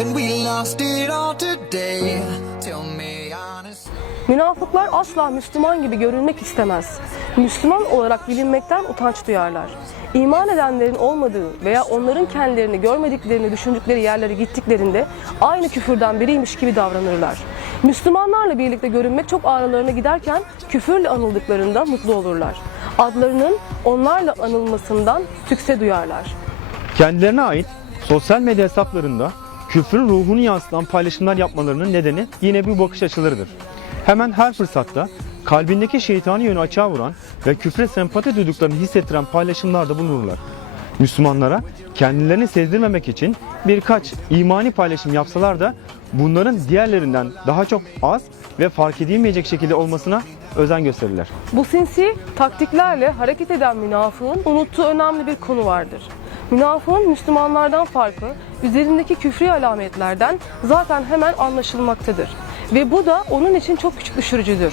and we lost it all today. Tell me honestly. Münafıklar asla Müslüman gibi görünmek istemez. Müslüman olarak bilinmekten utanç duyarlar. İman edenlerin olmadığı veya onların kendilerini görmediklerini düşündükleri yerlere gittiklerinde aynı küfürden biriymiş gibi davranırlar. Müslümanlarla birlikte görünmek çok ağrılarına giderken küfürle anıldıklarında mutlu olurlar. Adlarının onlarla anılmasından sükse duyarlar. Kendilerine ait sosyal medya hesaplarında küfrün ruhunu yansıtan paylaşımlar yapmalarının nedeni yine bu bakış açılarıdır. Hemen her fırsatta kalbindeki şeytani yönü açığa vuran ve küfre sempati duyduklarını hissettiren paylaşımlarda bulunurlar. Müslümanlara kendilerini sezdirmemek için birkaç imani paylaşım yapsalar da bunların diğerlerinden daha çok az ve fark edilmeyecek şekilde olmasına özen gösterirler. Bu sinsi taktiklerle hareket eden münafığın unuttuğu önemli bir konu vardır. Münafığın Müslümanlardan farkı üzerindeki küfrü alametlerden zaten hemen anlaşılmaktadır. Ve bu da onun için çok küçük düşürücüdür.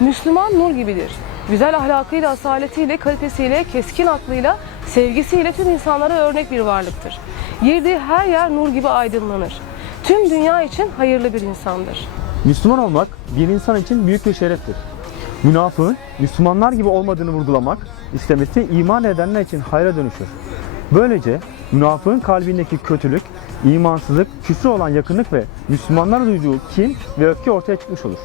Müslüman nur gibidir. Güzel ahlakıyla, asaletiyle, kalitesiyle, keskin aklıyla, sevgisiyle tüm insanlara örnek bir varlıktır. Girdiği her yer nur gibi aydınlanır. Tüm dünya için hayırlı bir insandır. Müslüman olmak bir insan için büyük bir şereftir. Münafığın Müslümanlar gibi olmadığını vurgulamak istemesi iman edenler için hayra dönüşür. Böylece münafığın kalbindeki kötülük, imansızlık, küfrü olan yakınlık ve Müslümanlara duyduğu kin ve öfke ortaya çıkmış olur.